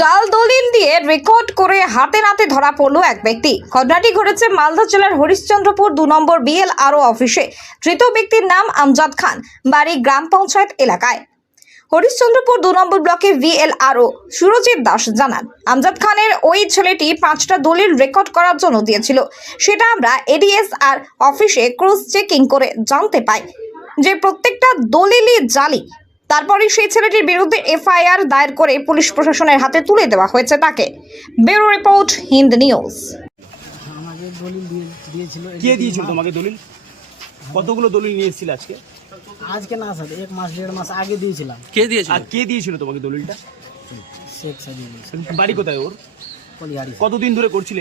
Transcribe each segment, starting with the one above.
জাল দলিল দিয়ে রেকর্ড করে হাতে নাতে ধরা পড়ল এক ব্যক্তি। ঘটনাটি ঘটেছে মালদা জেলার হরিশ্চন্দ্রপুর 2 নম্বর BLRO অফিসে। ধৃত ব্যক্তির নাম আমজাদ খান, বাড়ি গ্রাম পঞ্চায়েত এলাকায়। হরিশ্চন্দ্রপুর 2 নম্বর ব্লকের BLRO সুরজিৎ দাস জানান, আমজাদ খানের ওই ছেলেটি 5টা দলিল রেকর্ড করার জন্য দিয়েছিল। সেটা আমরা ADSR অফিসে ক্রস চেকিং করে জানতে পাই যে প্রত্যেকটা দলিলই জালি। তারপরে সেই ছেলেটির বিরুদ্ধে FIR দায়ের করে পুলিশ প্রশাসনের হাতে তুলে দেওয়া হয়েছে তাকে। Bureau report, Hind news. আমাকে দলিল দিয়েছিল। কে দিয়েছিল তোমাকে দলিল? কতগুলো দলিল নিয়ে এসেছিলে আজকে? আজকে না স্যার, 1 মাস 1.5 মাস আগে দিয়েছিলাম। কে দিয়েছিল? আর কে দিয়েছিল তোমাকে দলিলটা? শেখ সাদিক। বাড়ি কোথায় ওর? কলিহারি। কতদিন ধরে করছিলে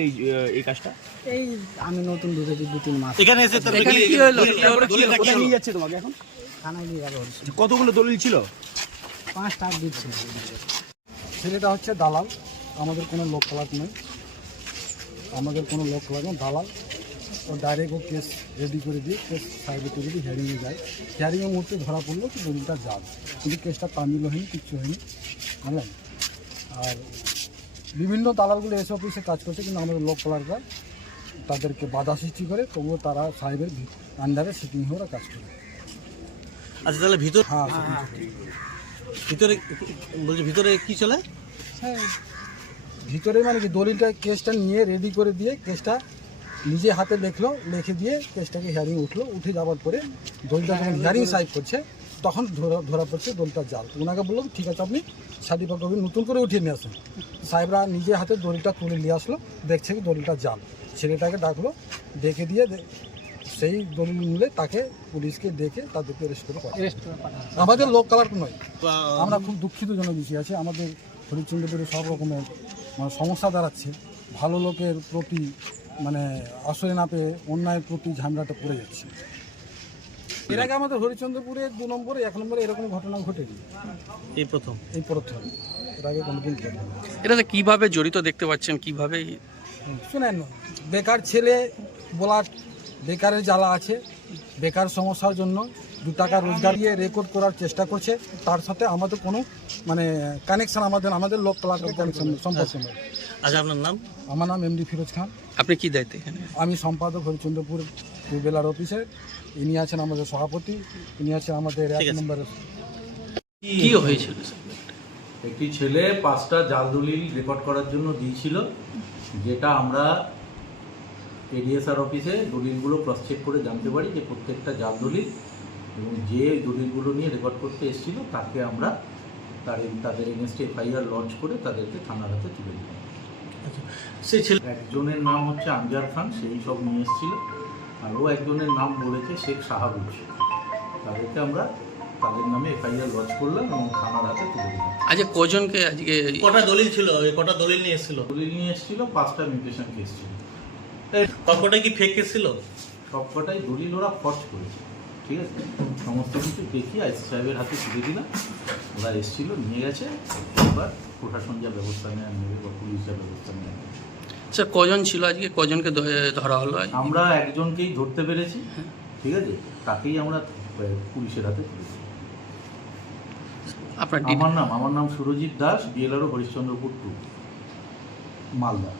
এই কাজটা? এই আমি নতুন ঢুকেছি 2-3 মাস। এখানে এসে তারপরে কি হলো? কোথায় নিয়ে যাচ্ছে তোমাকে এখন? থানায় দিয়ে যাবো। কতগুলো দলিল ছিল? 5টা দিচ্ছিল। ছেলেটা হচ্ছে দালাল, আমাদের কোনো লোক খেলাট নেই, দালাল। ও ডাইরেক্ট ও কেস রেডি করে দিয়ে কেস সাইডে করে দিয়ে হিয়ারিংয়ে যায়। হিয়ারিংয়ের মুহূর্তে ধরা পড়লো কি দলিলটা জাল, কিন্তু কেসটা তামিল হয়নি, কিচ্ছু হয়নি, বুঝলেন। আর বিভিন্ন দালালগুলো এসে অফিসে কাজ করছে, কিন্তু আমাদের লোক খেলাররা তাদেরকে বাধা সৃষ্টি করে, তবুও তারা সাহেবের আন্ডারে সিটিং হয়ে ওরা কাজ করে। আচ্ছা, তাহলে ভিতরে হ্যাঁ, ভিতরে কি চলে? হ্যাঁ, ভিতরে মানে কি দলিলটা কেসটা নিয়ে রেডি করে দিয়ে কেসটা নিজে হাতে লিখে দিয়ে কেসটাকে হিয়ারিং উঠে যাওয়ার পরে দলিলটা যখন হিয়ারিং সাইড করছে তখন ধরা পড়ছে দলিলটা জাল। ওনাকে বললো ঠিক আছে, আপনি সার্টিফিকেট কপি নতুন করে উঠিয়ে নিয়ে আসুন। সাহেবরা নিজে হাতে দলিলটা তুলে নিয়ে আসলো, দেখছে কি দলিলটা জাল। ছেলেটাকে ডাকলো, ডেকে দিয়ে সেই দলিল মিলে তাকে পুলিশকে ডেকে তাদেরকে অ্যারেস্ট করে পাঠায়। আমাদের লোক কালার নয়, আমরা খুব দুঃখিতজনক বিষয় আছে। আমাদের হরিশ্চন্দ্রপুরে সব রকমের সমস্যা দাঁড়াচ্ছে। ভালো লোকের প্রতি আশ্রয় না পেয়ে অন্যায়ের প্রতি ঝামেলাটা পড়ে যাচ্ছে। এর আগে আমাদের হরিশ্চন্দ্রপুরে 2 নম্বরে 1 নম্বরে এরকম ঘটনা ঘটেনি, এই প্রথম। এর আগে কোনোদিন ঘটেনি। এটাতে কিভাবে জড়িত দেখতে পাচ্ছেন? কিভাবে শুনেন, বেকার ছেলে বলার বেকারের জ্বালা আছে, বেকার সমস্যার জন্য 2 টাকা রোজগার দিয়ে রেকর্ড করার চেষ্টা করছে। তার সাথে আমাদের কোনো কানেকশন আমাদের লোক কলার কানেকশন সম্পর্ক নেই। আচ্ছা, আপনার নাম? আমার নাম MD ফিরোজ খান। আপনি কি দায়িত্ব এখানে? আমি সম্পাদক হরিশ্চন্দ্রপুর BLRO অফিসে। ইনি আছেন আমাদের সভাপতি, ইনি আছেন আমাদের 1 নম্বরের। কি হয়েছিল? একটি ছেলে 5টা জাল দলিল রেকর্ড করার জন্য দিয়েছিল, যেটা আমরা ADSR অফিসে দলিলগুলো ক্রস চেক করে জানতে পারি যে প্রত্যেকটা জাল দলিল, এবং যে দলিলগুলো নিয়ে রেকর্ড করতে এসেছিল তাকে আমরা তাদের এগেনস্টে FIR লঞ্চ করে তাদেরকে থানার হাতে তুলে দিলাম। সেই ছেলে একজনের নাম হচ্ছে আমজাদ খান, সেই সব নিয়ে এসেছিল। আরও একজনের নাম বলেছে শেখ সাহাবুজ। তাদেরকে আমরা তাদের নামে FIR লঞ্চ করলাম এবং থানার হাতে তুলে দিলাম। আচ্ছা, কজনকে আজকে কটা দলিল ছিল? কটা দলিল নিয়ে এসেছিল? দলিল নিয়ে এসেছিল 5টা মিউটেশন কেস ছিল। সবকটাই কি ফেক কেস ছিল? সবকটাই দলিল ওরা ফর্জ করেছে, ঠিক আছে। সমস্ত কিছু দেখি IC সাহেবের হাতে তুলে দিলাম। ওরা এসেছিল, নিয়ে গেছে। এবার প্রশাসন যা ব্যবস্থা নেবে বা পুলিশ যা ব্যবস্থা নেবে। স্যার, কজন ছিল আজকে? কজনকে ধরা হলো? আমরা একজনকেই ধরতে পেরেছি, ঠিক আছে। তাকেই আমরা পুলিশের হাতে তুলে দিই। আপনার আমার নাম সুরজিৎ দাস, BLRO হরিশ্চন্দ্রপুর 2, মালদা।